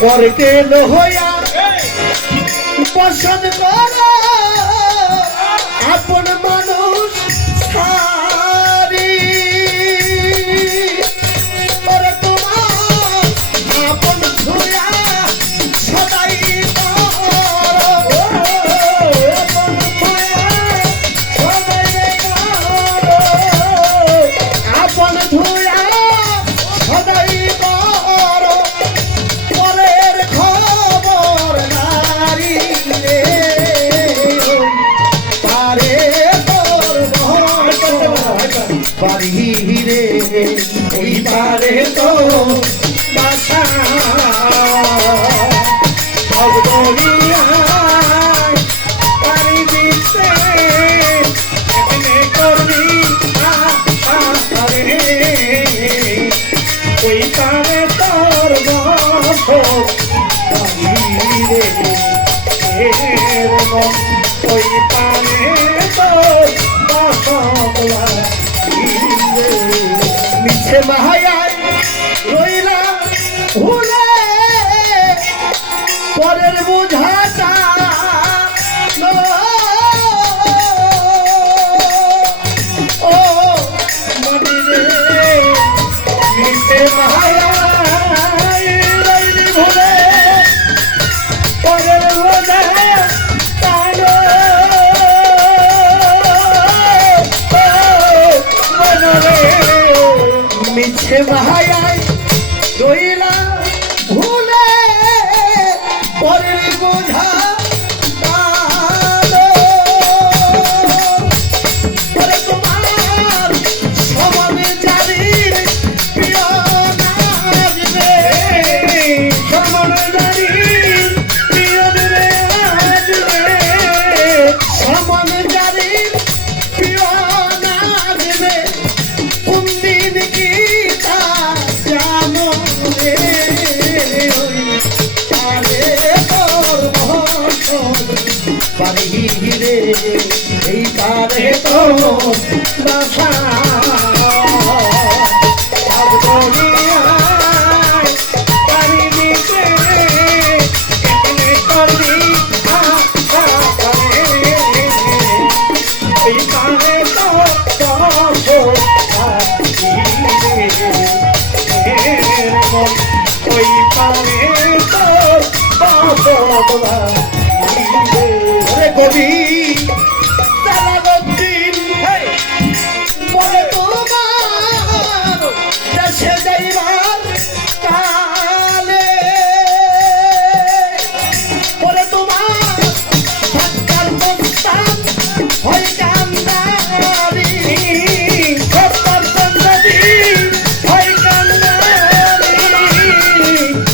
করতে হইয়া পছন্দ করো আপন মানুষ ছাড়ি ওরে তোমার আপন ধুয়া সদাই করো আপন ধুয়া সদাই করো আপন ধুয়া সদাই করো পরের খবর নারী রে পারে তোর বাড়ি রে ওই পারে তো বাসা সব দরিয়ায় পানি দিতে এখানে করবি রে ওই পারে তোর বাড়ি রে ওই পারে তোর বাসা মিছে মাহায়ায় রইলা ভুলে পরের বোঝাটা ও মনি রে মিছে মাহায়ায় রইলি ভুলে পরের বোঝা মিছে মাহায়ায় রইলা ভুলে পরের বোঝা তোমার সমানে জারির প্রিয় নাচবে সমানে জারির প্রিয় নাচবে সমানে জারির প্রিয় নাচবে কোনদিন কি তা জানো রে পারে তোর বাড়ি রে এই পারে তো বাসা সব দরিয়ায় পানি দিতে এখানে করবি এই পারে তো ওই পারে তো কবি সালামুদ্দিন বলে তোমার দেশে যাইবার কালে বলে তোমার ধাক্কার বস্তান হয়ে কান্দারি খপ্পার চন্দ্রী হয়ে কান্দারি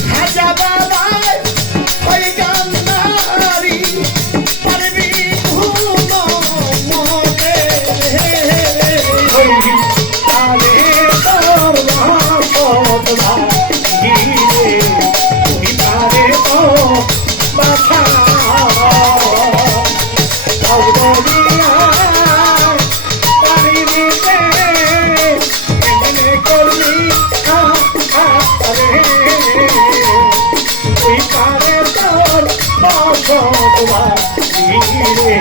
খাজা বাবায় হয়ে কান্দারি পারবি ঘুমো মতে তারে তোর মহব্বত ভাগিরে ওই তারে তো বাসা সব দরিয়ায় পানি দিতে এমনে করবি ওই পারে তোর বসত বাড়িরে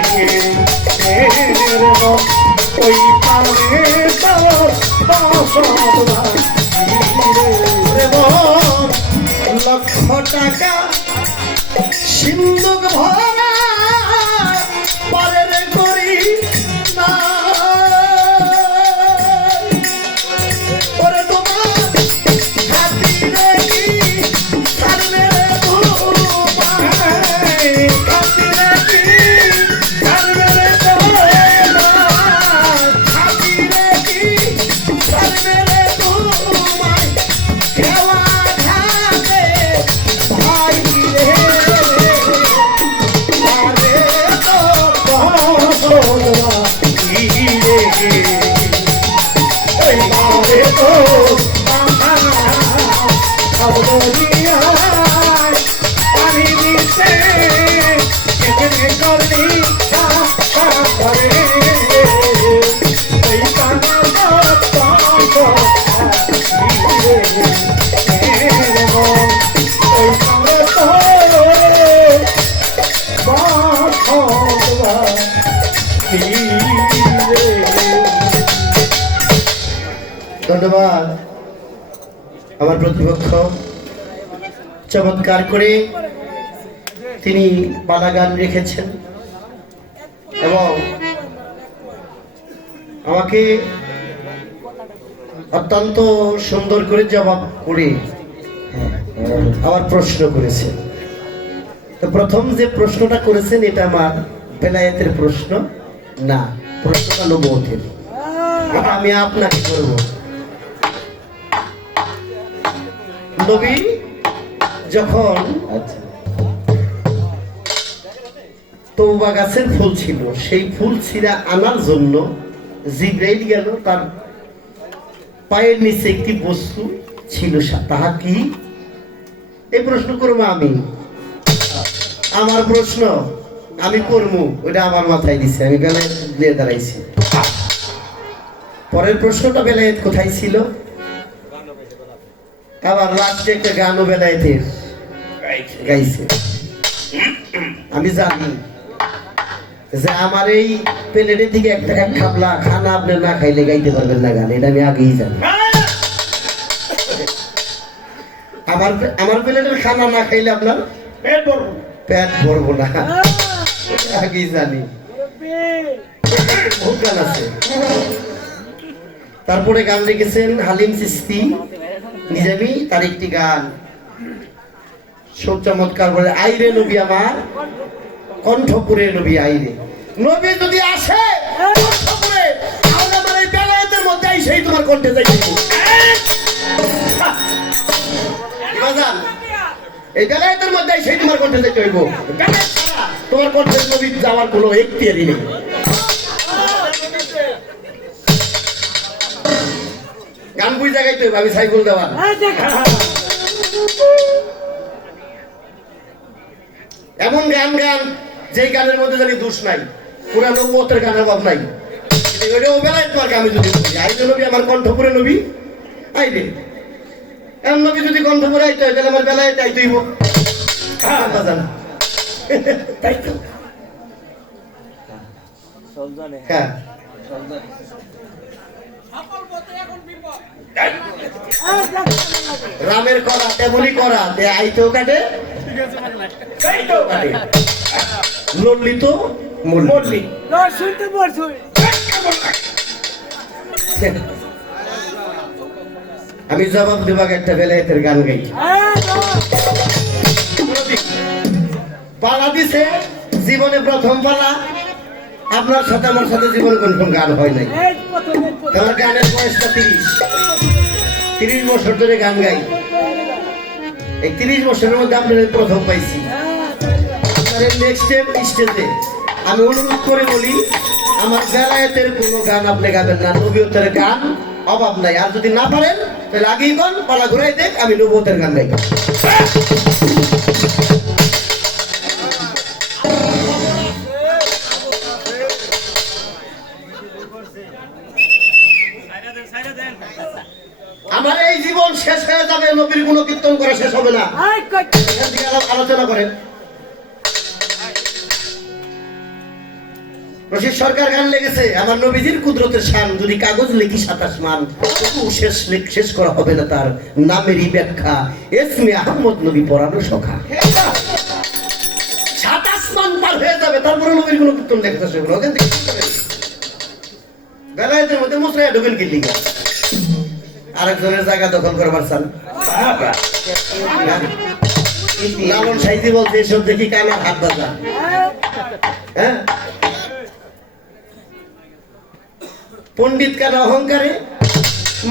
ওই পারে তোর বসত বাড়িরে লক্ষ টাকা সিন্ধুক ভরা পরের করি না ওরে তোমার খাতিরে কি ছাড়বে তোমায় খাতিরে কি ছাড়বে তোমায় খাতিরে কি ছাড়বে তোমায় খেলা ঘাটে ভাই রে পারে তো বসবা রে ওই পারে তো সব দরিয়ায় পানি দিতে ধন্যবাদ। আমার প্রতিপক্ষ চমৎকার করে তিনি পালা গান রেখেছেন এবং আমাকে অত্যন্ত সুন্দর করে জবাব করে আবার প্রশ্ন করেছেন। তো প্রথম যে প্রশ্নটা করেছেন এটা আমার বেলায়েতের প্রশ্ন না, প্রশ্নটা নবুয়তের। আমি আপনাকে করব। নবী যখন তওবা গাছের ফুল ছিল, সেই ফুল ছিঁড়া আনার জন্য জিবরাইল গেল, তার পায়ের নিচে একটি বস্তু ছিল, তাহা কি? এই প্রশ্ন করবো আমি। আমার প্রশ্ন আমি করবো, ওইটা আমার মাথায় দিছে, আমি বেলায়েত দিয়ে দাঁড়াইছি। পরের প্রশ্নটা বেলায়েত কোথায় ছিল? আবার লাস্টে একটা গানও বেলায়েতের গাইছে। আমি জানি যে আমার এই প্লেটের দিকে একটা এক খাবলা খানা আপনি না খাইলে গাইতে পারবেন না গান, এটা আমি আগেই জানি। আমার প্লেটের খানা না খাইলে আপনার পেট ভরবো না, আগেই জানি। বহুত গান আছে। তারপরে গান লিখেছেন হালিম চিশতি নিজামী, তার একটি গান খুব চমৎকার বলে, আইরে নবী আমার কণ্ঠপুরে নবী আইরে। নবী যদি আসে কণ্ঠপুরে, তাহলে আমার এই বেলায়েতের মধ্যে সেই তোমার কণ্ঠে যাই। এই বেলায়েতের মধ্যে সেই তোমার কণ্ঠে যাইতে হইব। তোমার কণ্ঠে নবী যাওয়ার কোনো এখতিয়ারই নেই। গান বুঝা গাইতে হইব, আমি সাইকেল দেওয়া। এমন গান গান যেই গানের মধ্যে জানি দোষ নাই, পুরানো মতের গানের অভাব নাই। ওইটাও বেলায়েত মার্কা। আমি যদি আইরে নবী আমার কণ্ঠপুরে নবী আইরে, এমন নবী যদি কণ্ঠপুরে আইতে হয়, তাহলে আমার বেলায়েত আইতে হইব। তাই তো। হ্যাঁ, রামের করা তেমনই করা, আইতেও কাটে ললিত মল্লিক। আমি জবাব দেবাক একটা বেলায়েতের গান গাই। পালা দিছে জীবনে প্রথম পালা। আপনার সাথে আমার সাথে জীবনে কোন গান হয় নাই। আমার গানের বয়সটা 30 বছর ধরে গান গাই। এই 30 বছরের মধ্যে আপনাদের প্রথম পাইছি। আপনার নেক্সট স্টেজে আমি অনুরোধ করে বলি, আমার বেলায়েতের কোনো গান আপনি গাবেন না, নবুয়তের গান অভাব নাই। আর যদি না পারেন তাহলে আগেই গান পালা ঘুরাই দেখ, আমি নবুয়তের গান গাই। আমার এই জীবন শেষ হয়ে যাবে, নবীর গুণ কীর্তন করা শেষ হবে না। আলোচনা করেন। রশিদ সরকার গান লেগেছে, আমার নবীজির কুদরতের শান, যদি কাগজ লিখি 27 মান, তবু শেষ করা হবে না তার নামেরই ব্যাখ্যা। এসমে আহমদ নবী পড়ানো সখা। 27 মান পার হয়ে যাবে, তারপরে নবীর গুণ কীর্তন লেখা শেষ হবে। বেলায়েতের মধ্যে মুসরায় ঢোকেন কি লিখা? আরেকজনের জায়গা দখল করবার চান। লালন সাইজি বলতে এসব দেখি কানার হাত বাজা। হ্যাঁ, পণ্ডিত কানা অহংকারে,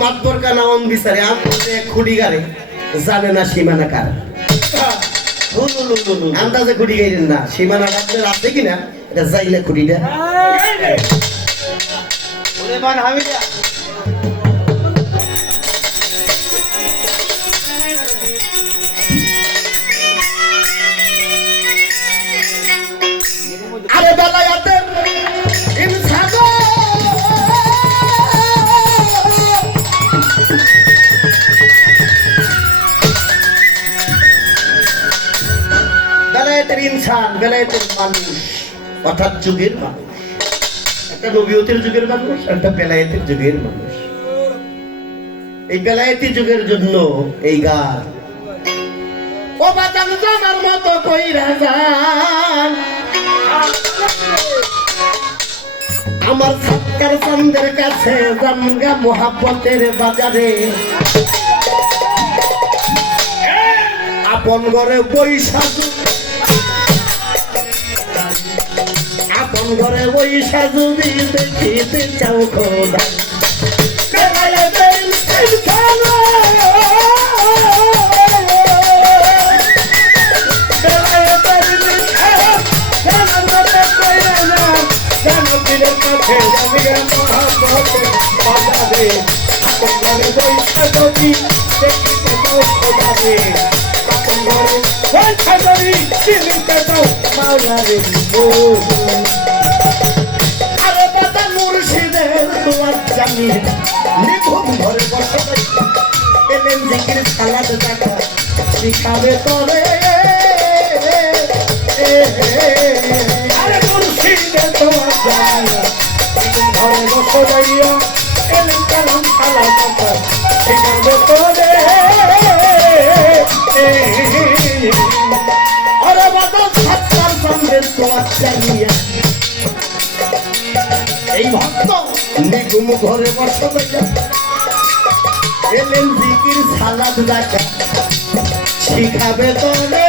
মাতবর কানা অন বিচারে, আম বলতে খুঁড়ি গারে, জানে না সীমানা কার। আন্দাজে খুঁড়ি গাইলেন না, সীমানা আপনার আছে কিনা এটা যাইলে খুঁড়িটা। ইনসান, বেলায়েতের মানুষ, অর্থাৎ যুগের মানুষ। একটা নবীয়তের যুগের মানুষ, একটা বেলায়েতের যুগের মানুষ। এই বেলায়েতি যুগের জন্য এই গান। ও বাজান জানার মতো কইরা যান, আমার সৎকার চন্দের কাছে জানগা মোহাব্বতের বাজারে। আপন ঘরে বৈশা, আপন ঘরে বৈশা যদি দেখিতে চাও খোদা, মুর্শিদের তোমার জানি নিঘুম ঘরে বসে এলেন জিকির সালাদ দেখা শিখাবে তোরে। আরে মুর্শিদের তোমার জানি ঘরে বসে যাইয়া এলেন কালাম সালাদ দেখা শিখাবে তোরে। আরে বাবা সত্তর চন্দ্রের তোমার জানিয়া এই ভক্ত নিগুম ঘরে বসে যাইয়া এলেন জিকির সালাদ দেখা শিখাবে তোরে।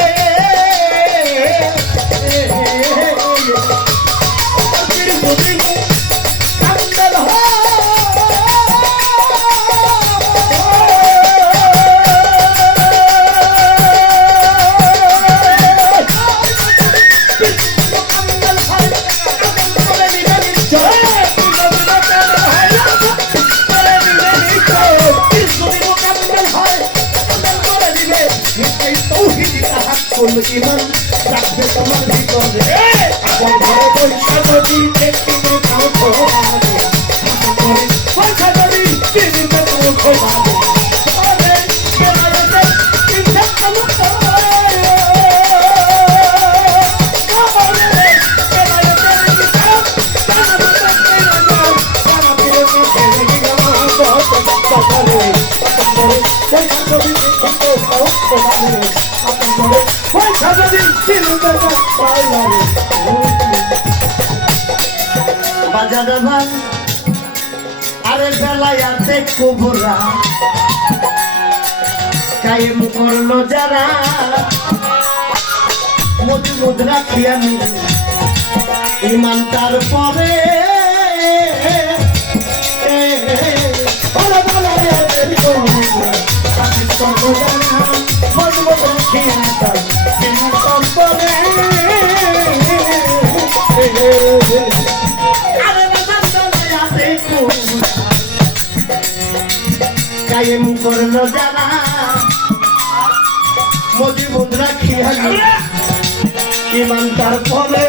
ইমান রাখবে তোমার ভিতরে, আপন ঘরে পয়সা যদি দেখতে পাও খোলাবে, আপন ঘরে পয়সা যদি কিনতে পাও খোলাবে। আরে বেলায়েতে কিনতে পাও খোলাবে, আরে বেলায়েতে কিনতে পাও বাজারে ভাই। আরে বেলায়েতে কুবরা কায়েম করলো যারা, মজবুত রাখিয়া নিল ইমান তার পরে। কায়েম করলো যারা মজবুত রাখিয়া ইমান তার পরে।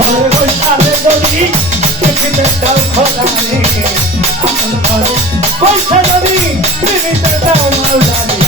ঘরে বৈশালে যদি দেখিতে চাও খোলাবে, আপন ঘরে পয়সা যদি কিনিতে চাও মাওলারে।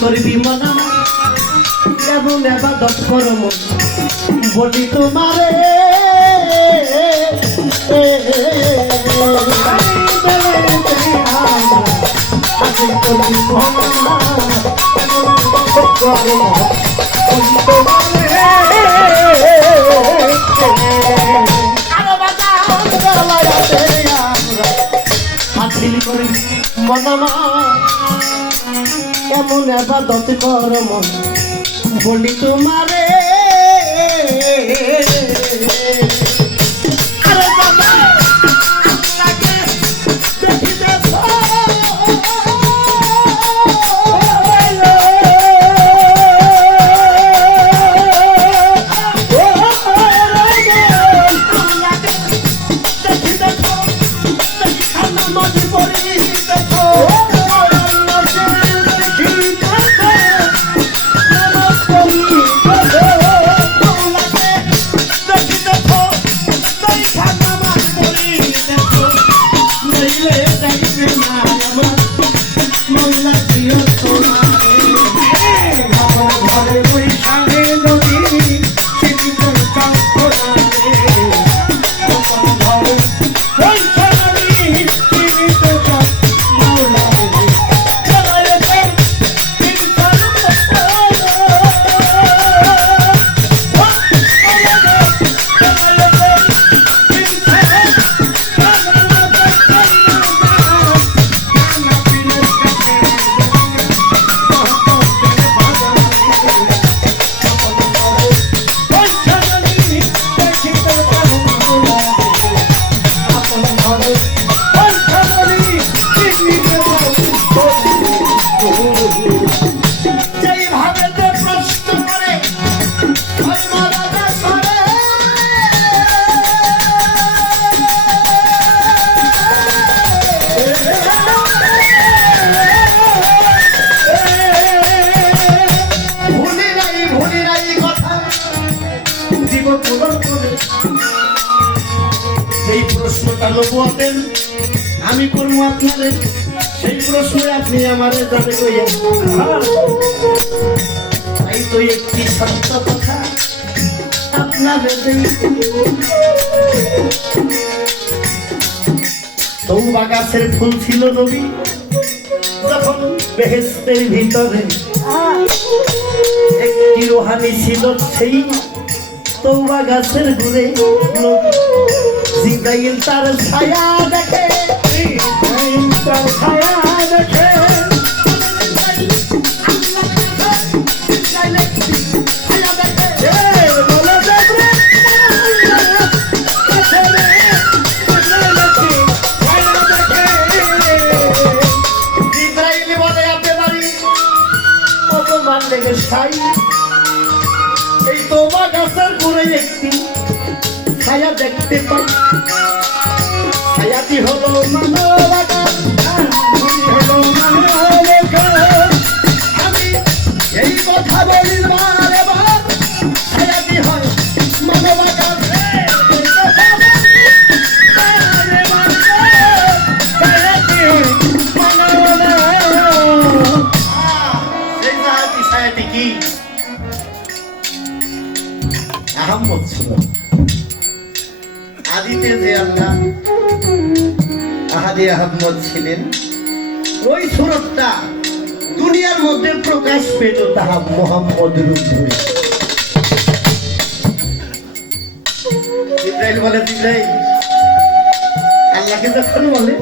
করবি মনা কেমন এবাদত করব বলি তোমারে। করবি মনা হাসিল করি মনামা এমন আবাদত কর মন বলি তোমারে আরে বাবা আপনাকে দেখিতে আমি করবো আপনাদের সেই প্রশ্নে আপনি আমারে যাবে কইয়া তাই তো একটি সত্য কথা আপনাদের তওবা গাছের ফুল ছিল নবী যখন বেহেশতের ভিতরে একটি রোহানি ছিল সেই তওবা গাছের গুড়ে জিব্রাইল তার ছায়া দেখে তার ছায়া দেখে জিব্রাইল বলে আপনি বাড়ি কত মান দেখে ছাই এই তওবা গাছের গুড়ে একটি ছায়া দেখতে পাই ছায়াটি হলো আমি এই কথা বলি ছায়াটি হয় মানবাকার ছায়াটি কি আহম্মদ ছিল আদিতে যে আল্লাহ আহাদে আহম্মদ ছিলেন ওই সুরতটা দুনিয়ার মধ্যে প্রকাশ পেত তাহা মুহাম্মদের উপরে জিব্রাইল বলে জিব্রাইল আল্লাহকে যখন বলে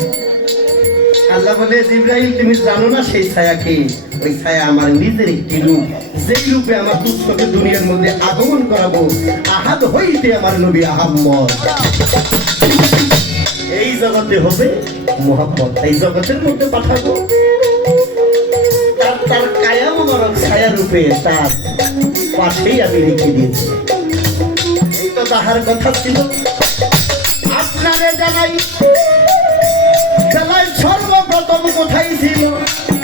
আল্লাহ বলে জিব্রাইল তুমি জানো না সেই ছায়া কি ওই ছায়া আমার নিজের একটি রূপ যেই রূপে আমার পুস্তকে দুনিয়ার মধ্যে আগমন করাবো আহাদ হইতে আমার নবী আহম্মদ এই জগতে হবে মুহাম্মদ এই জগতের মধ্যে পাঠাবো তার কায়া মোবারক ছায়া রূপে তার পাশেই আমি রেখে দিয়েছি এই তো তাহার কথা ছিল আপনারে জানাই খেলায় সর্বপ্রথম কোথায় ছিল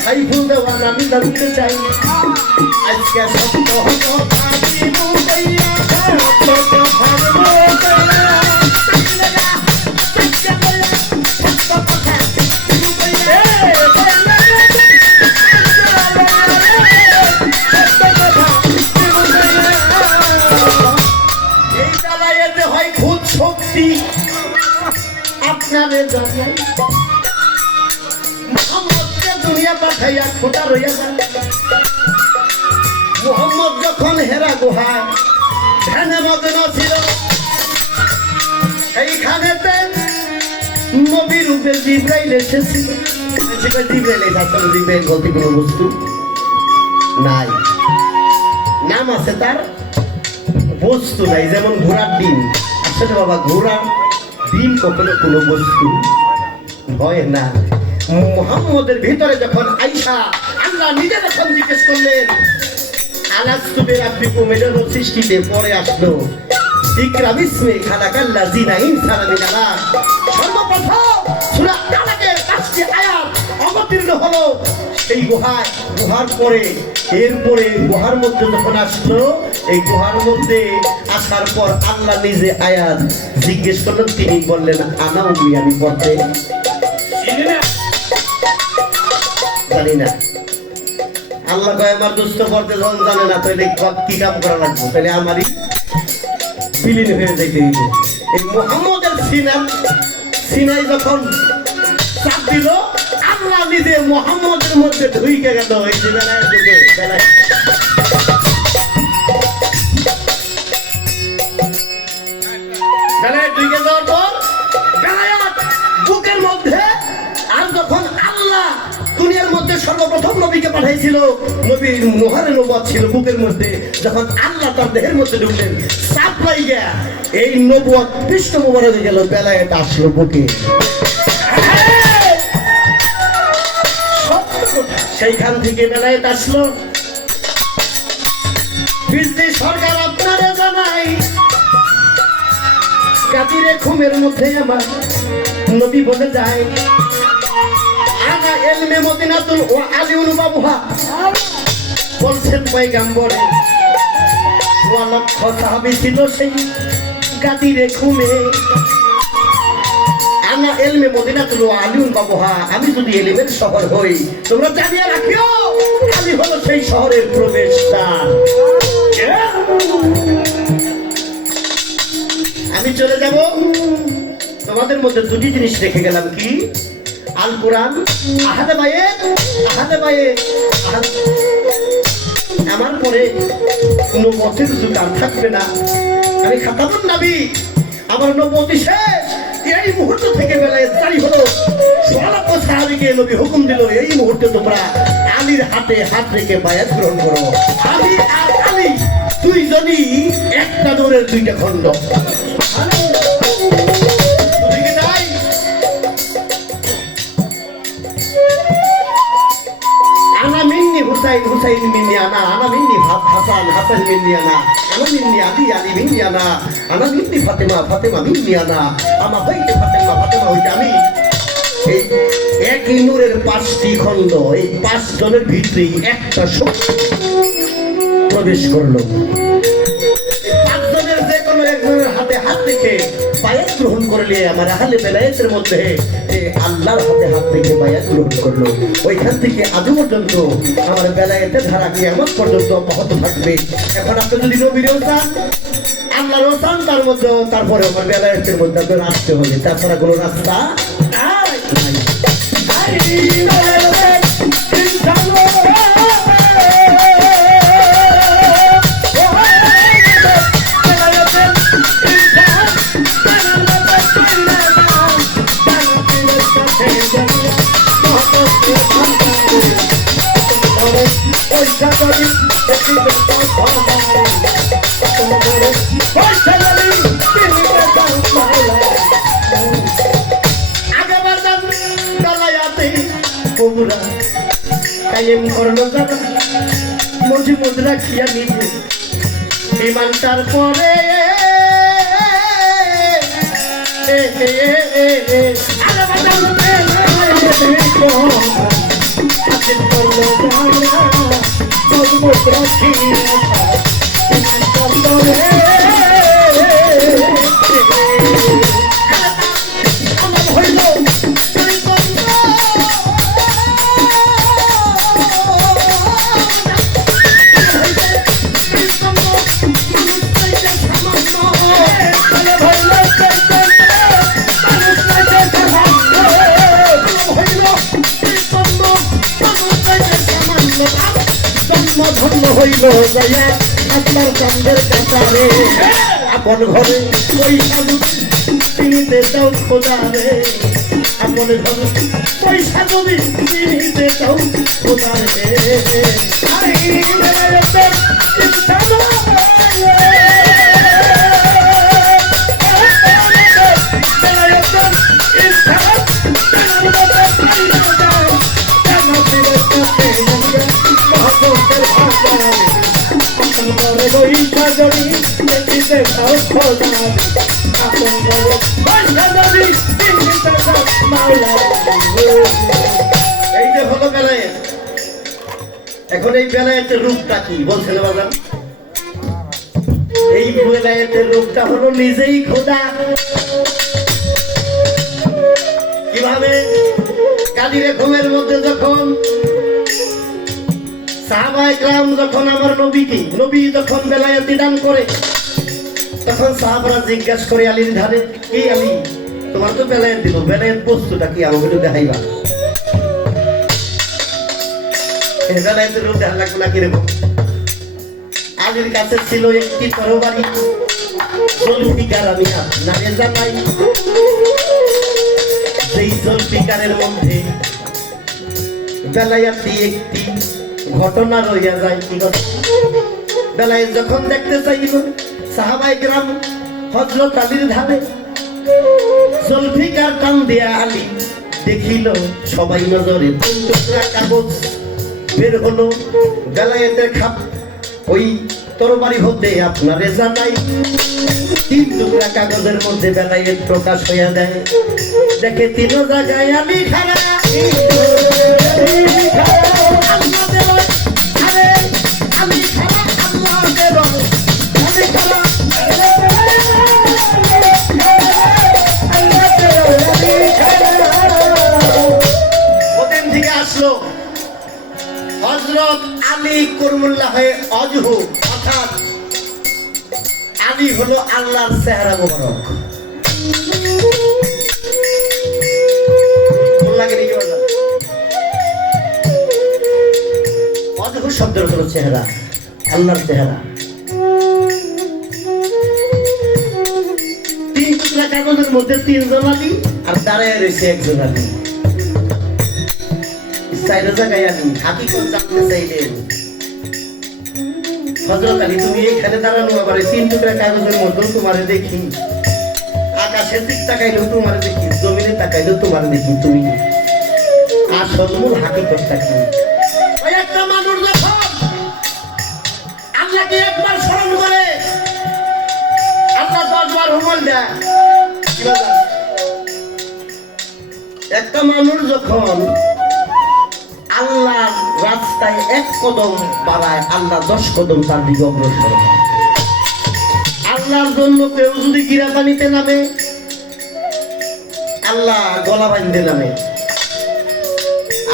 তাই ফুল দেওয়ার আমি জানতে চাই আজকে সত্য এই জ্বালাইতে হয় খুব শক্তি আপনাদের জানাই দুনিয়া পাঠাইয়া খোটা রইয়া যায় মুহাম্মদ যখন হেরা গুহা ধ্যানে মগ্ন ছিল, এইখানেতে নবী রূপে জিব্রাইল এসেছিল। জিব্রাইল আসলে জিব্রাইল বলতে কোনো বস্তু নাই, নাম আছে তার, বস্তু নাই। যেমন ঘোড়ার ডিম, আসলে বাবা ঘোড়ার ডিম কখনো কোনো বস্তু হয় না। মুহাম্মদের ভিতরে যখন আইসা আল্লাহ নিজে যখন জিজ্ঞেস করলেন আলাস্তু বিরাব্বিকুম, এটার সৃষ্টিতে পরে আসলো ইকরা বিসমি খালাকাল্লাযিনা ইনসানা মিন আলাক। সর্বপ্রথম সূরা আলাকের 5টি আয়াত অবতীর্ণ হলো এই গুহার পরে। এরপরে গুহার মধ্যে যখন আসলো, এই গুহার মধ্যে আসার পর আল্লাহ নিজে আয়াত জিজ্ঞেস করলেন, তিনি বললেন আনা উম্মি, আমি পড়তে জানি না। আল্লাহ কয় আমার দুস্থ পড়তে যখন জানে না, তাহলে কি কাম করা লাগবে, তাহলে আমারই বিলীন হয়ে যাইতে দিত। এই মুহাম্মদের সিনাই যখন চাপ দিল, আল্লাহ নিজে মুহাম্মদের মধ্যে ঢুকে গেল। এই যে বেলায় ঢুকে যাওয়ার পর বেলায়াত বুকের মধ্যে, আর যখন আল্লাহ দুনিয়ার মধ্যে সর্বপ্রথম নবীকে পাঠাইছিল, নবীর মোহরে নবুয়ত ছিল বুকের মধ্যে, যখন আল্লাহ তার দেহের মধ্যে ঢুকলেন, চাপ লাইগা এই নবুয়ত পৃষ্ঠ মোবারক হয়ে গেল, বেলায়াত আসলো বুকে। সেইখান থেকে বেলায়াত আসলো। বিজলি সরকার আপনারা জানাই, কাতিরে ঘুমের মধ্যে আমার নবী বলে যায় আনা ইলমে মদিনাতুল ওয়া আলিউল বাবুহা, বলছেন পয়গম্বরে 1 লক্ষ সাহাবী ছিল সেই কাতিরে ঘুমে। আনা ইলমে মদিনাতুল ওয়া আলিউল বাবুহা, আমি যদি ইলমের শহর হই, তোমরা জানিয়ে রাখিও আমি হলো সেই শহরের প্রবেশদ্বার। আমি চলে যাব, তোমাদের মধ্যে দুটি জিনিস রেখে গেলাম, কি আল কোরআন, আহাদে বায়েত। আমার পরে কোনো মতের যুগ আর থাকবে না, আমি খাতামুন নবী, আমার নবুয়তি শেষ। এই মুহূর্ত থেকে বেলায় জারি হলো, 1 লক্ষ সাহাবীকে নবী হুকুম দিল, এই মুহূর্তে তোমরা আলীর হাতে হাত রেখে বায়াত গ্রহণ করো। আলী আর আলী দুইজনই একটা দৌড়ের 2টা খণ্ড। হুসাইন মিন্নি আনা, আনা মিন্নি হাসান, হাসান মিন্নি আনা, আনা মিন্নি আলী, আলী মিন্নি আনা, আনা মিন্নি ফাতেমা, ফাতেমা মিন্নি আনা, আমা হইতে ফাতেমা, ফাতেমা হইতে আমি। এই একই নূরের 5টি খণ্ড, এই 5 জনের ভিতরেই একটা শক্তি প্রবেশ করলো। 5 জনের যে কোনো একজনের হাতে হাত রেখে বায়াত গ্রহণ করলে আমার আহলে বেলায়েতের মধ্যে আল্লাহর হাতে হাত রেখে বায়াত গ্রহণ করলো। ওইখান থেকে আজ পর্যন্ত আমার বেলায়েতের ধারা কিয়ামত পর্যন্ত অব্যাহত থাকবে। এখন আপনি যদি নবীরও চান, আল্লাহরও চান, তার মধ্যে তারপরে আমার বেলায়েতের মধ্যে আপনার আসতে হবে, তাছাড়া কোনো রাস্তা নাই। কায়েম করলো যারা মজবুত রাখিয়া নিজে ইমানটার পরে মজবুত রাখিয়া ধন্য হইল যাইয়া আপনার কান্দের কাতারে আপন ঘরে পয়সা চিনিতে দাও খোদা রে আপন ঘরে পয়সা যদি চিনিতে দাও খোদা রে এই যে হলো বেলায়েত। এখন এই বেলায়েতের রূপটা কি বলছেন বাজান? এই বেলায়েতের রূপটা হলো নিজেই খোদা। কিভাবে? কাদিরে ঘুমের মধ্যে যখন সাহাবায়ে কেরাম যখন আমার নবী যখন বেলায়েতি দান করে, তখন সাহাবারা জিজ্ঞাসা করে আলীর ধারে, কি আলী তোমার তো বেলায়েত দিল, বেলায়েত বস্তুটা কি আমাকে একটু দেখাইবা? বেলায়েতের রূপ দেখা লাগবে না কিরকম? আলীর কাছে ছিল একটি তরবারি, জুলফিকার আমি নারে জানাই, সেই জুলফিকারের মধ্যে বেলায়েতি একটি ঘটনা রইয়া যায়। কি কথা? বেলায়েত যখন দেখতে চাইল, সাহাবায়ে কেরাম হযরত আলীর ধারে জুলফিকার টান দিয়া আলী দেখিল, সবাই নজরে তিন টুকরা কাগজ বের হলো। বেলায়েতের খাপ ওই তরবারি হতে আপনারে জানাই, তিন টুকরা কাগজের মধ্যে বেলায়েত প্রকাশ হইয়া দেয়। দেখে তিন জায়গায় আলী খাড়া, হযরত আলী কুরমুল্লাহ ওয়াজহু, অর্থাৎ আলী হলো আল্লাহর চেহারা মোবারক। ওয়াজহু শব্দের হলো চেহারা, আল্লাহর চেহারা। তিন টুকরা কাগজের মধ্যে তিনজন আলী, আর দাঁড়ায় রয়েছে একজন আলী। হযরত আলী তুমি এখানে দাঁড়ানো, আবার তিন টুকরা কাগজের মধ্যে তোমারে দেখি, আকাশের দিক তাকাইলেও তোমারে দেখি, জমিনে তাকাইলেও তোমারে দেখি, তুমি আসল মূল হাকিকতটা কি? একটা মানুষ যখন আল্লাহকে একবার স্মরণ করে, আল্লাহ 10 বার হুকুম দেয়। একটা মানুষ যখন আল্লাহর রাস্তায় এক কদম বাড়ায়, আল্লাহ 10 কদম তার দিকে অগ্রসর হয়। আল্লাহর জন্য কেউ যদি গিরা পানিতে নামে, আল্লাহ গলা বাঁধতে নামে।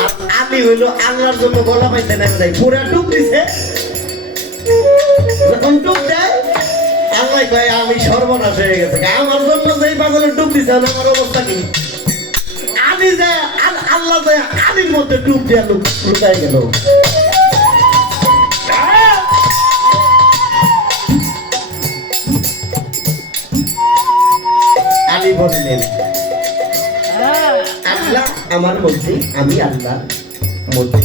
আর আলী হইল আল্লাহর জন্য গলা বাঁধতে নামে নাই, পুরা ডুব দিছে। যখন ডুব দেয়, আল্লাহ কয় আমি সর্বনাশ হয়ে গেছে, আমার জন্য যেই পাগলে ডুব দিছে আমার অবস্থা কি? আল্লাহ আলীর মধ্যে ডুব দিয়ে লুকাই গেল। আলী বললেন, আল্লাহ আমার মধ্যে, আমি আল্লাহ মধ্যে।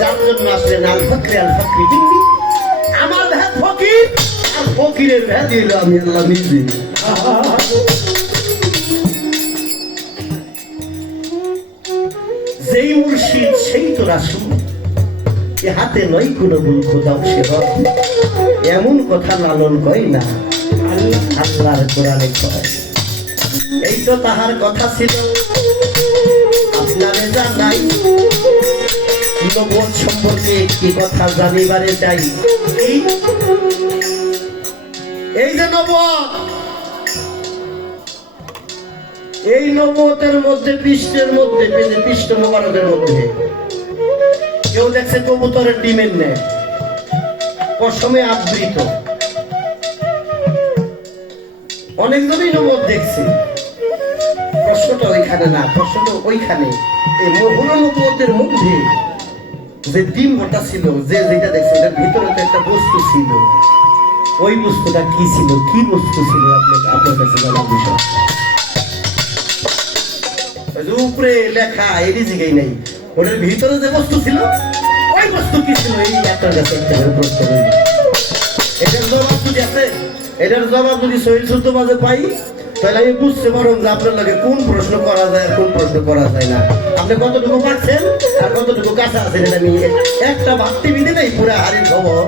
যার জন্য আসলেন আল ফকরি বিন্দি, আমার ভেদ ফকির, আর ফকিরের ভেদ দিল আমি আল্লাহ নিজে। যেই মুর্শিদ সেই তো রাসূল, এ হাতে নয় কোনো ভুল খোদাও সেবক, এমন কথা লালন কয় না আল্লাহর কোরআনে কয়। এই তো তাহার কথা ছিল, আপনারে জানাই নবুয়ত সম্পর্কে একটি কথা জানিবারে চাই। এই যে নবুয়ত, এই নবুয়তের মধ্যে পৃষ্ঠের মধ্যে, পৃষ্ঠ মোবারকের মধ্যে কেউ দেখছে কবুতরের ডিমের নেয়, পশমে আবৃত। অনেকজনই নবুয়ত দেখছে। প্রশ্নটা ওইখানে না, প্রশ্নটা ওইখানে এই মোহন নবুয়তের মধ্যে যে ডিম্বটা ছিল, যে যেটা দেখছেন এর ভিতরে তো একটা বস্তু ছিল, ওই বস্তুটা কি ছিল, কি বস্তু ছিল আপনার কাছে জানার বিষয়? উপরে লেখা এরই জিগাই নাই, ওটার ভিতরে যে বস্তু ছিল ওই বস্তু কি ছিল, এই আপনার কাছে একটা প্রশ্ন রইল। এটার জবাব যদি আছে, এটার জবাব যদি সহিল শুদ্ধ মাঝে পাই, তাহলে আমি বুঝতে পারব যে আপনার লাগে কোন প্রশ্ন করা যায় আর কোন প্রশ্ন করা যায় না। আপনি কতটুকু পাচ্ছেন আর কতটুকু কাছে আছেন এটা নিয়ে একটা ভাবতে বিধে নেই, পুরো হারির খবর।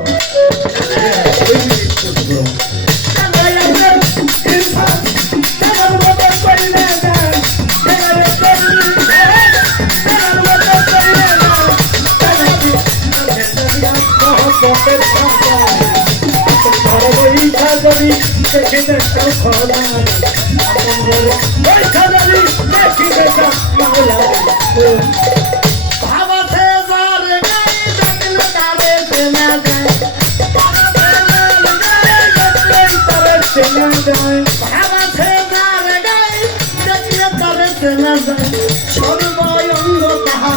সর্বঙ্গ তাহা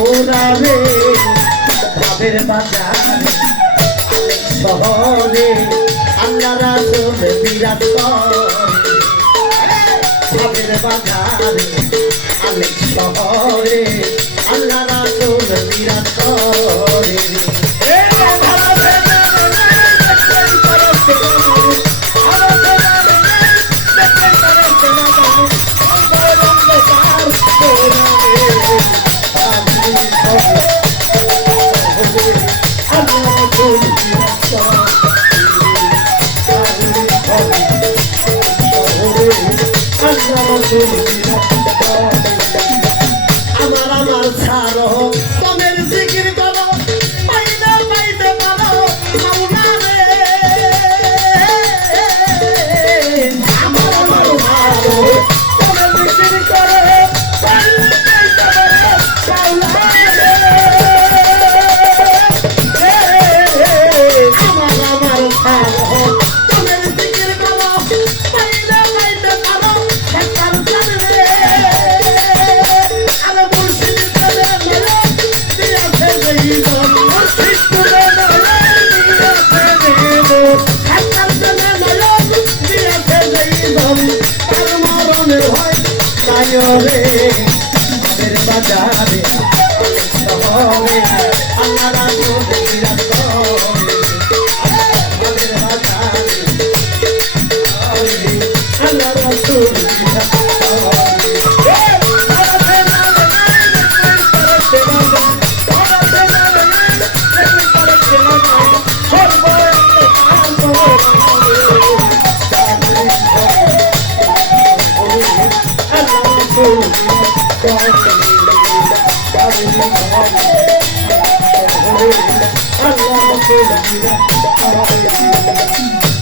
ওরাবে ভাবের বাজারে শহরে আল্লাহ রাসূল বিরাজ করে, ভাবের বাজারে আলেক শহরে আল্লাহ রাসূল বিরাজ করে। আমার আমার ছাড়ো তোমের জিকির করো, পাইতে পাইতে পারো মাওলা রে। আমার আমার ছাড়ো তোমের জিকির করো, পাইতে পাইতে পারো মাওলা রে। আমার আমার ছাড়ো তোমের জিকির করো, পাইতে পাইতে পারো সত্তার জানে। আরে মুর্শিদ করে মেরে দিয়াছে জীবন, মুর্শিদ করে মেরে দিয়াছে জীবন, সত্তার জানে মেরে দিয়াছে জীবন। তার মরণে হয় নাই রে ভাবের বাজারে শহরে আল্লাহ রাসূল বিরাজ করে, ভাবের বাজারে আল্লাহ রাসূল বিরাজ করে।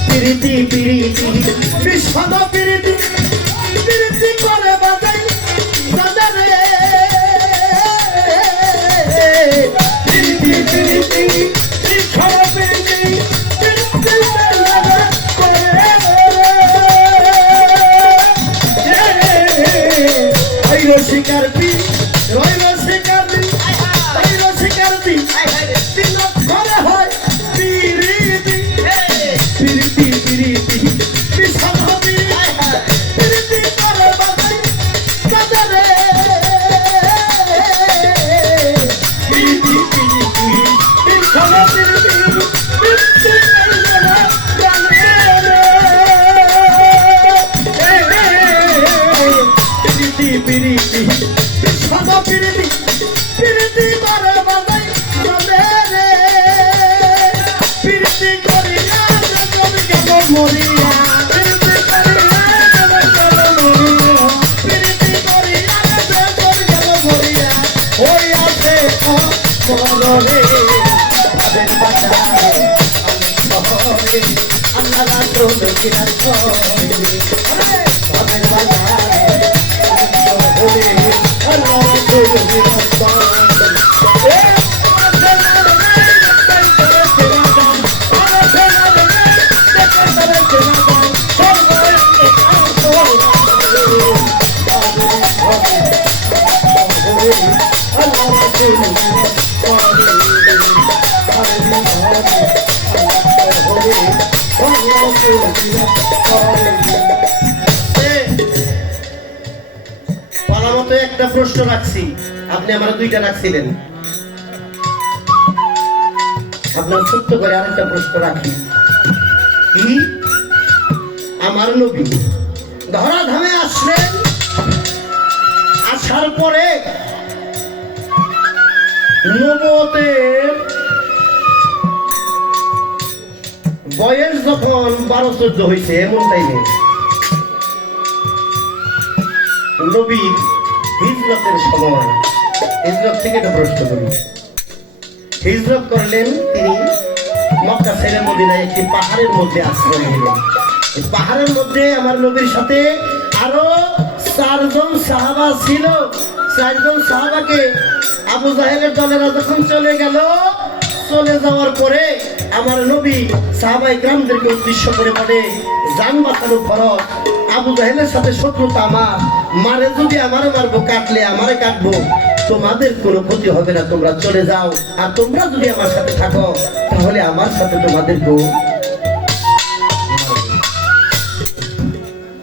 পিরিতি পিরিতি বিশ্বদ পিরিতি পিরিতি করে বাজাই সদরে, পিরিতি পিরিতি বিশ্বদ পিরিতি পিরিতি করে রইল শিকার পি, রইল শিকার পি, রইল শিকার পি, তিন ঘরে হয় পিরিতি পিরিতি পিরিতি বিশ্বদ পিরিতি করে বাজাই সদরে, পিরিতি পিরিতি বিশ্বদ পিরিতি পিরিতি পিরিতি বিশ্বদ পিরিতি পিরিতি করে বাজাই সদরে, পিরিতি করিয়া জমি গেল মরিয়া, পিরিতি করিয়া জমি গেল মরিয়া, পিরিতি করিয়া জমি গেল মরিয়া, ওই আছে মরণে ভাবের বাজারে অনেক শহরে আল্লাহ রাসূল বিরাজ করে, ভাবের বাজারে আল্লাহ রাসূল বিরাজ করে। Allah পালা মতো একটা প্রশ্ন রাখছি, আপনি আমার দুইটা রাখছিলেন, আপনার ছোট্ট করে আরেকটা প্রশ্ন রাখি। কি? আমার নবী ধরাধামে আসলেন, আসার পরে নবুয়তের বয়স যখন 12-14 হয়েছে, এমন টাইমে নবী হিজরতের সময়, হিজরত থেকে তো প্রশ্ন করি, হিজরত করলেন তিনি মক্কা ছেড়ে মদিনায় একটি পাহাড়ের মধ্যে আশ্রয় নিলেন। এই পাহাড়ের মধ্যে আমার নবীর সাথে আরো 4 জন সাহাবা ছিল। 4 জন সাহাবাকে আবু জাহেলের দলেরা যখন চলে গেল, চলে যাওয়ার পরে আমার নবী সাহাবায়ে কেরামদেরকে উদ্দেশ্য করে বলে, জান বাঁচানো ফরজ, আবু জাহেলের সাথে শত্রুতা আমার, মারে যদি আমারে মারবো, কাটলে আমারে কাটবো, তোমাদের কোনো ক্ষতি হবে না, তোমরা চলে যাও। আর তোমরা যদি আমার সাথে থাকো তাহলে আমার সাথে তোমাদেরকেও।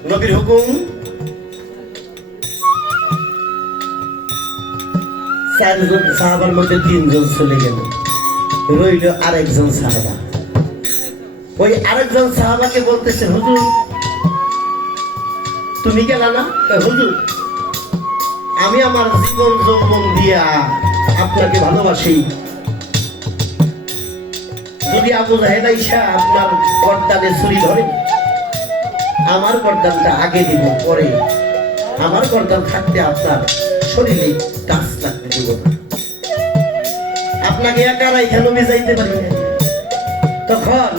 নবীর হুকুম, 4 জন সাহাবার মধ্যে 3 জন চলে গেল, রইল আরেকজন সাহাবা। ওই আরেকজন সাহাবাকে বলতেছে, হুজুর তুমি গেলা না? হুজুর আমি আমার জীবন যৌবন দিয়া আপনাকে ভালোবাসি, যদি আবু জাহেল আইসা আপনার গর্দানে ছুরি ধরে, আমার গর্দানটা আগে দিব, পরে আমার গর্দান থাকতে আপনার শরীরে টাচ লাগতে দিব না, আপনাকে একা রাইখা নবী যাইতে পারি না। তখন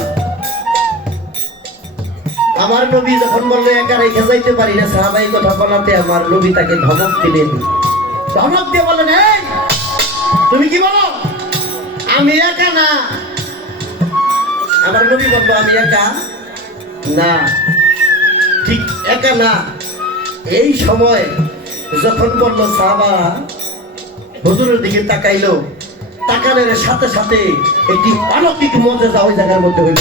আমার নবী যখন বললো একা রেখে যাইতে পারি না, সাহাবাই কথা বলাতে আমার নবী তাকে ধমক দিলেন। ধমক দিয়ে বলেন, এই তুমি কি বলো, আমি একা না। আমার নবী বললো, আমি একা না, ঠিক একা না। এই সময় যখন বললো, সাহাবা হুজুরের দিকে তাকাইলো, তাকানোর সাথে সাথে একটি অলৌকিক মজেজা ওই জায়গার মধ্যে হইল।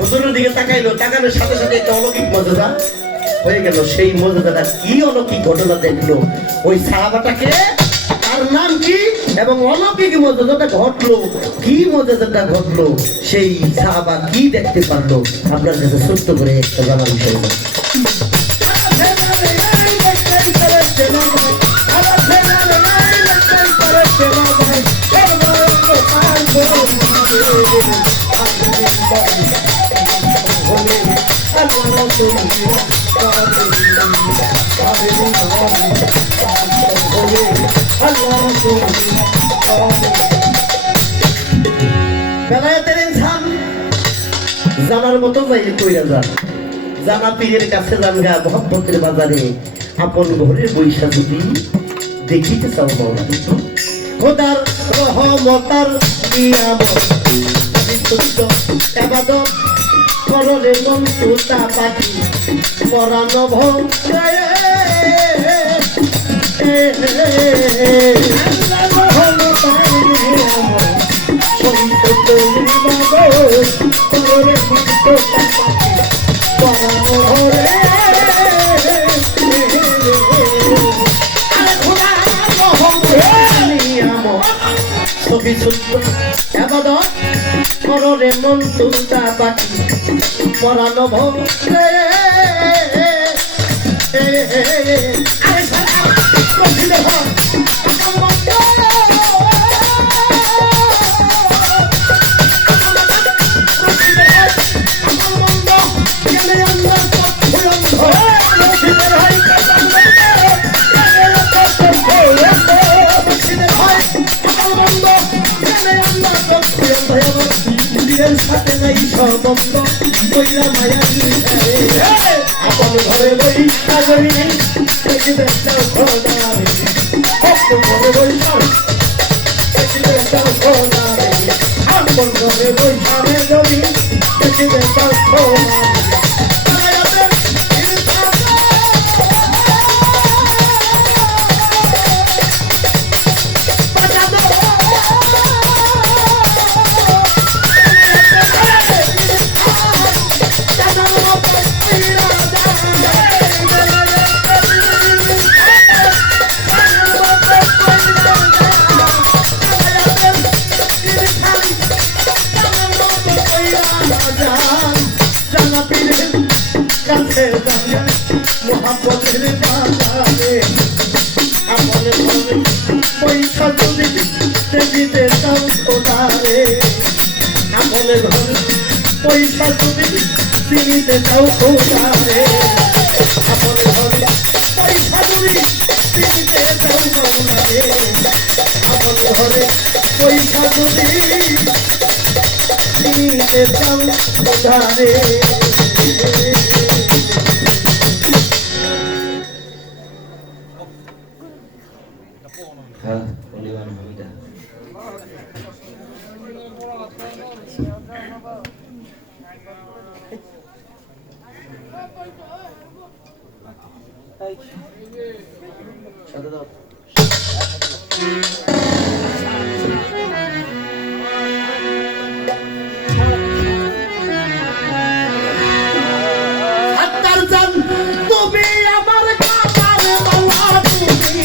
হুজুরের দিকে তাকাইলো, তাকানোর সাথে সাথে একটা অলৌকিক মজেজা হয়ে গেল। সেই মজেজাটা কি, অলৌকিক ঘটনা দেখলো ওই সাহাবাটাকে, তার নাম কি এবং অলৌকিক মজেজাটা ঘটলো কি, মজেজাটা ঘটলো, সেই সাহাবা কি দেখতে পারলো, আপনার কাছে ছোট্ট করে একটা জানার বিষয়। জানার মতো যাইলে কইরা যান, জানা পীরের কাছে যান গা, মহব্বতের বাজারে আপন ঘরে বৈশা যদি দেখিতে চাও খোদার রহমতার নিয়ামত এবাদত করলে মন তুতা পাখি পরানো ভঙ্গে মন তুতা পাখি পরানো ভঙ্গে সাথে নাই সম্বন্ধ কইলা মায়া আপন ঘরে বই সাগরি ঘরে বই আপন ঘরে বই সামনে যদি আছে জানে মোহাম্মতের বাজারে আপন ঘরে পয়সা যদি দিতে চাও খোদারে আপন ঘরে পয়সা যদি দিতে চাও খোদারে আপন ঘরে পয়সা যদি দিতে চাও খোদারে আপন ঘরে পয়সা যদি দিতে চাও খোদারে হ্যাঁ বলিবান হামিদা সাদা দাও আত্মার জান তুমি আমার কাটার বালা তুমি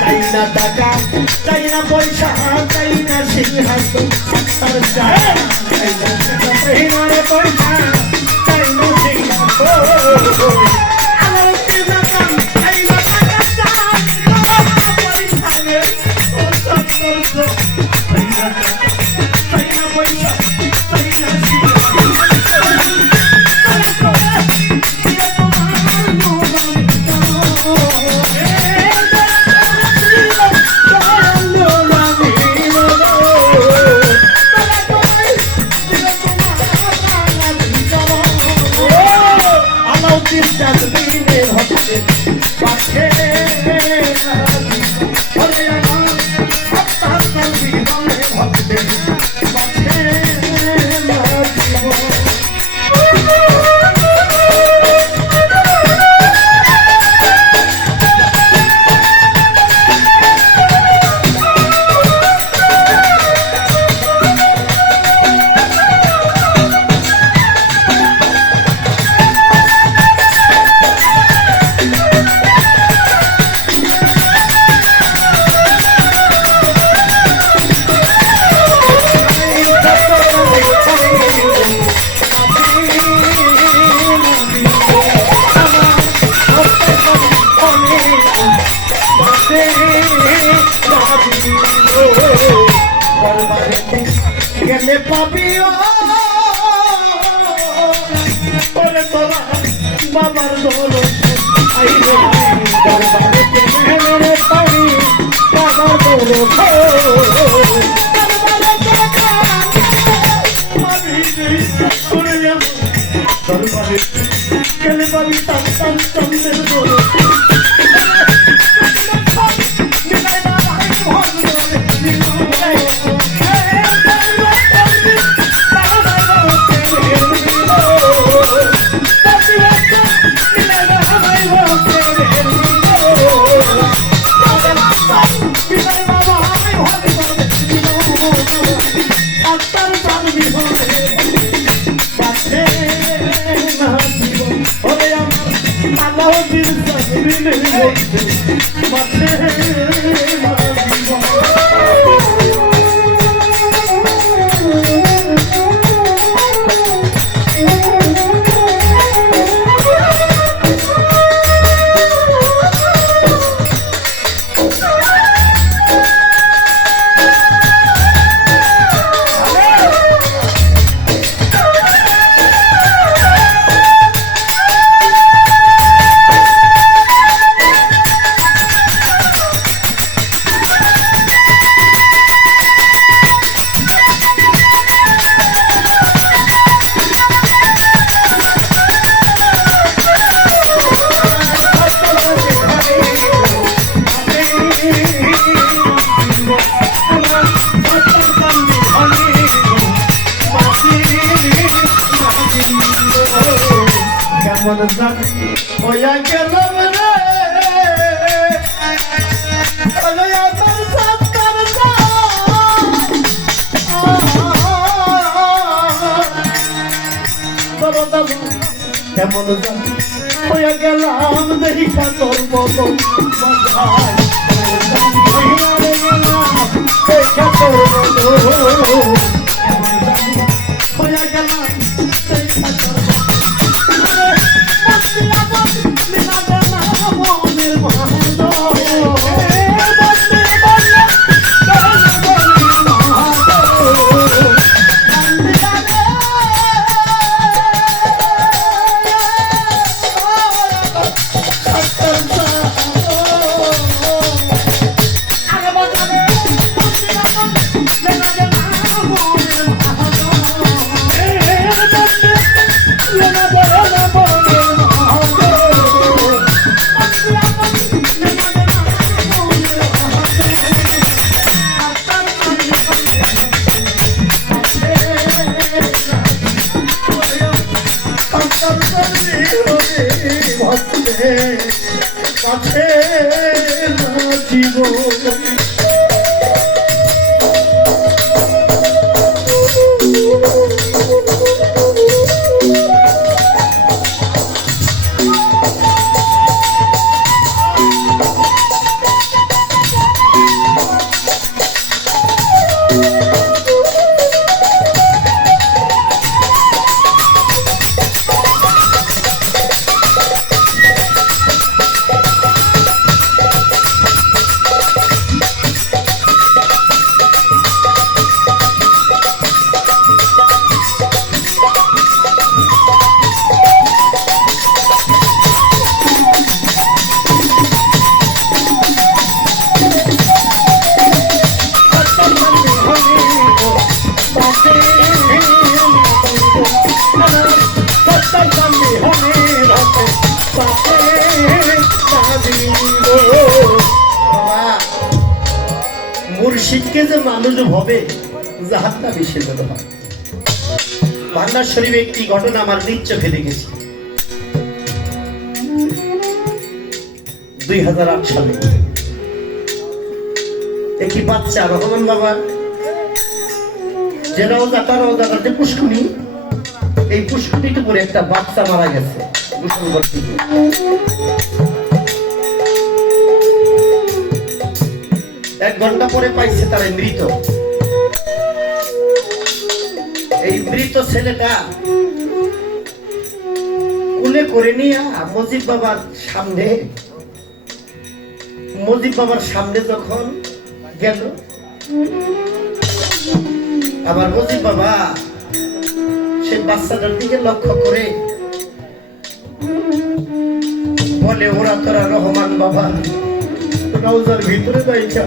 চাইনা টাকা চাইনা পয়সা চাইনা সিংহাসন চাইনা পয়সা চাইনা সিংহাসন গেলে পাবি ওরে বাবা বাবার দোল আইরে দরবারে মেরে পাবি বাবার দোল দরবারে গেলে পাবি তার তার চন্দ্রের দোল যেমন জান হইয়া গেলাম রে কেমন জান হইয়া গেলাম দেখা তোর মতো দেখা তোর মতো হইয়া গেলাম দেখা তোর পাছে জীবন মুর্শিদকে যে মানুষ হবে জাহান্না বেশি হয়। ভান্ডার শরীফ একটি ঘটনা আমার নিজ চোখে দেখেছি। 2008 সালে একটি বাচ্চা রহমান বাবা যে রওজাটার যে পুষ্কুনি, এই পুষ্কুনিতে পরে একটা বাচ্চা মারা গেছে গোসল করতে গিয়ে। এক ঘন্টা পরে পাইছে তারা মৃত। এই মৃত ছেলেটা কুলে করে নিয়ে মজিদ বাবার সামনে যখন গেল, আবার মজিদ বাবা সে বাচ্চাটার দিকে লক্ষ্য করে বলে, ওরা তোরা রহমান বাবা রওজার ভিতরে যাইছে।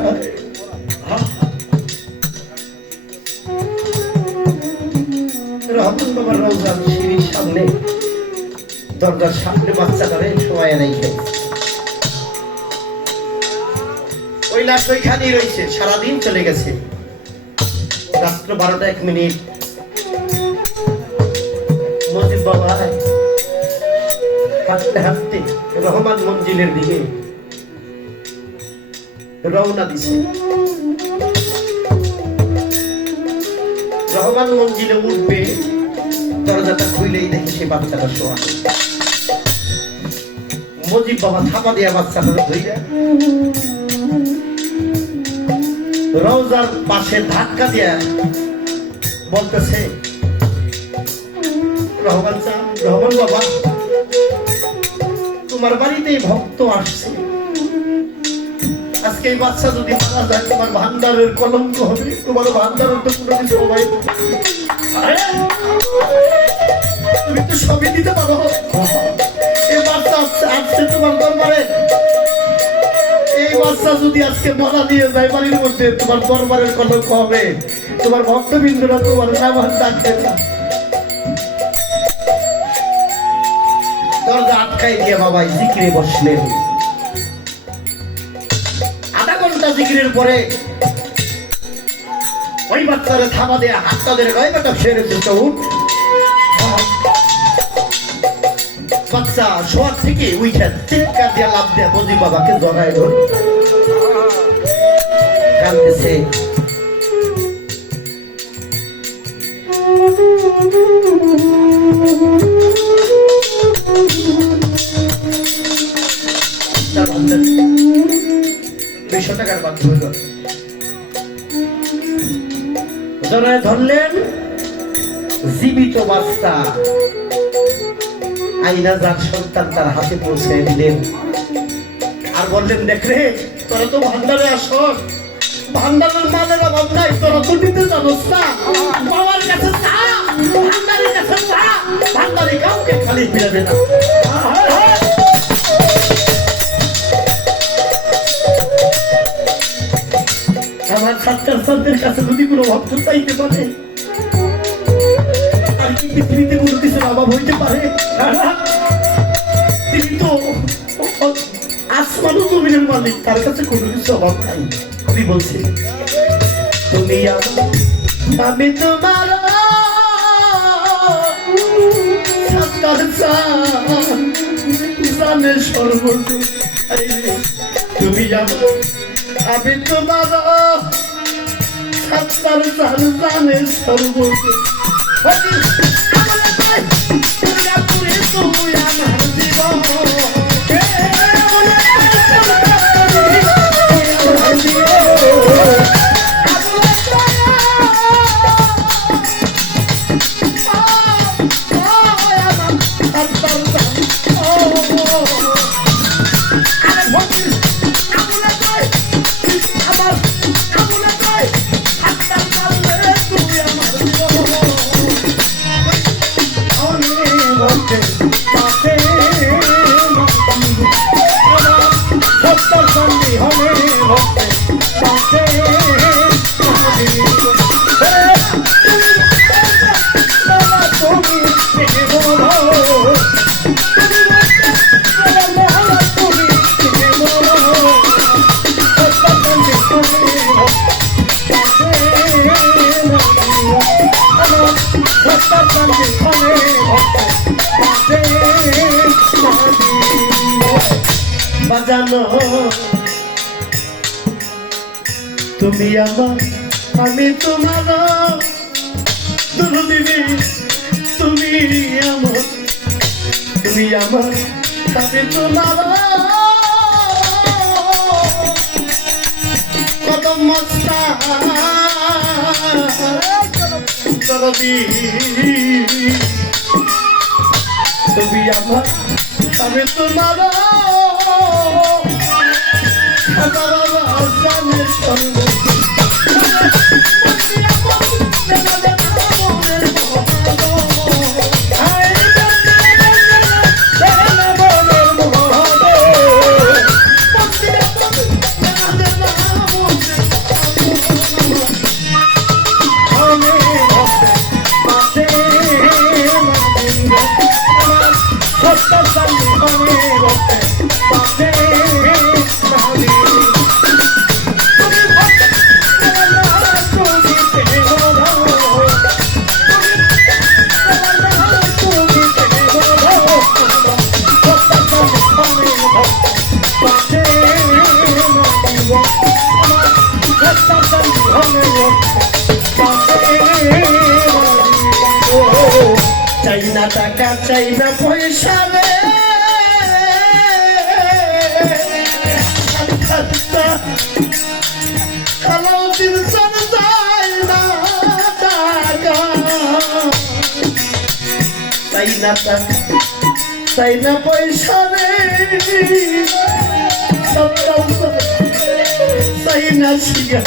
রহমান বাবার রওজার সিঁড়ির সামনে, দরজার সামনে বাচ্চাটারে শোয়ায় রেখে ওই লাশ ওইখানেই রয়েছে। সারাদিন চলে গেছে। রাত্র 12টা 1 মিনিট মজিদ বাবা হাঁটতে হাঁটতে রহমান মঞ্জিলের দিকে রওনা দিছে। রহমান মঞ্জিলে উঠবে, দরজাটা খুইলেই দেখে সে বাচ্চাটা শোয়া। মজিদ বাবা থাপা দিয়া বাচ্চাটা ধইরা রওজার পাশে ধাক্কা দিয়া বলতেছে, রহমান বাবা তোমার বাড়িতেই ভক্ত আসছে, আজকে এই বাচ্চা যদি মারা যায় তোমার ভান্ডারের কলঙ্ক হবে, তোমার ভান্ডারের তো কোনো কিছু হবে। তুমি তো সবই দিতে পারো। এই বাচ্চা আসছে তোমার দরবারে, এই বাচ্চা যদি আজকে মারা দিয়ে যায় বাড়ির মধ্যে, তোমার দরবারের কলঙ্ক হবে, তোমার ভক্তবৃন্দরা তোমার নাম ডাকবে না। দরজা আটকাই দিয়ে বাবা জিকিরে বসলেন। আধা ঘন্টা জিকিরের পরে ওই বাচ্চারা থাবা দিয়ে হাতটা ধরে কয় বেটা সেরে উঠ। বাচ্চা শোয়ার থেকে উইঠা চিৎকার দিয়া লাভ দিয়া বজি বাবাকে জড়ায় ধরে কাঁদতেছে। টাকার বাধ্য হইল, জড়ায় ধরলেন জীবিত বাচ্চা আইনা যার সন্তান তার হাতে পৌঁছে দিলেন আর বললেন, দেখ রে তোরা তো ভান্ডারে আসস, ভান্ডারের মালের অভাব নাই, তোরা তো দিতে জানোস না, বাবার কাছে চা, ভান্ডারের কাছে চা, ভান্ডারে কাউকে খালি ফিরাবে না। আমার ছাত্রের কাছে যদি কোনো ভক্ত চাইতে পারে আর কি পৃথিবীতে কোনো কিছুর অভাব হইতে পারে? তিনি তো আসমান ও জমিনের মালিক, তার কাছে কোনো কিছু অভাব নাই। আমি বলছি, তুমি আমি তোমার জানের সর্বস্ব, তুমি আমি তোমার সাতটার জানের সর্বস্ব। তুমি আমার জীবন বাজানো, তুমি আমার আমি তোমার দুদিনী, তুমি আমার আমি তোমার কত মস্তা তুমি আমার আমি তোমার জানের সর্বস্ব। চাই না টাকা, চাই না পয়সা রে, কালো দিন চাই না টাকা, চাই না টাকা, চাই না পয়সা রে, চাই না শিয়া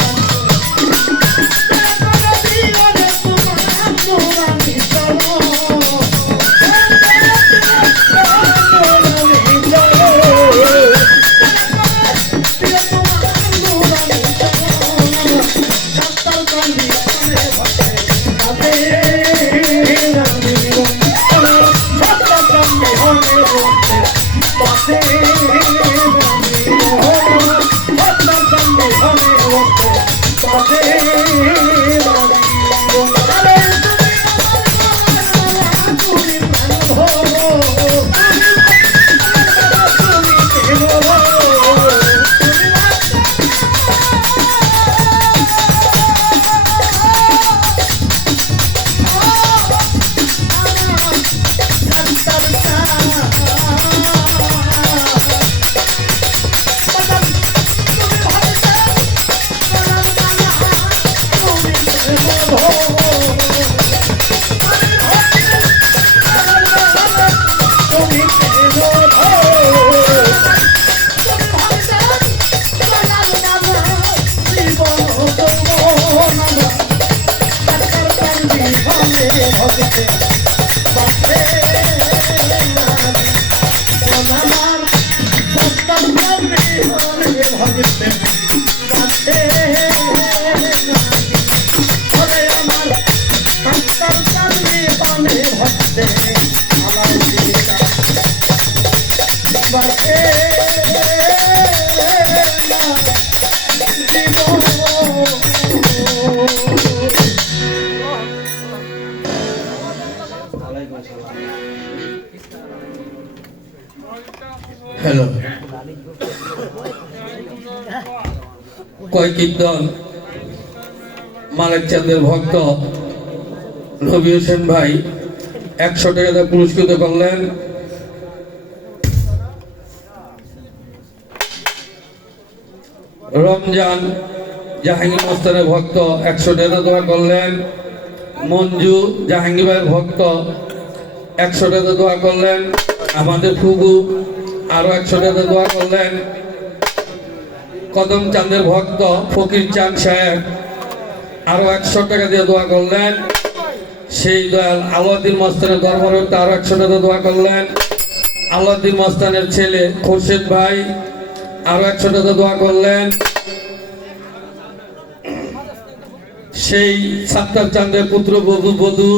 হ্যালো, কয় কীর্তন মালিক চাঁদের ভক্ত রবি হোসেন ভাই 100 টাকা দিয়ে পুরস্কৃত করলেন। রমজান জাহাঙ্গীর মস্তানের ভক্ত 100 টাকা দোয়া করলেন। মঞ্জু জাহাঙ্গীর ভাইয়ের ভক্ত 100 টাকা দোয়া করলেন। আমাদের ফুগু আরো 100 টাকা দোয়া করলেন। কদম চাঁদের ভক্ত ফকির চাঁদ সাহেব আরো 100 টাকা দিয়ে দোয়া করলেন। সেই দয়াল আলাউদ্দিন মস্তানের দরবারে আরো 100 টাকা দোয়া করলেন। আলাউদ্দিন মস্তানের ছেলে খোরশেদ ভাই আরো 100 টাকা দোয়া করলেন। সেই সাত্তার চাঁদের পুত্র বধূ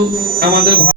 আমাদের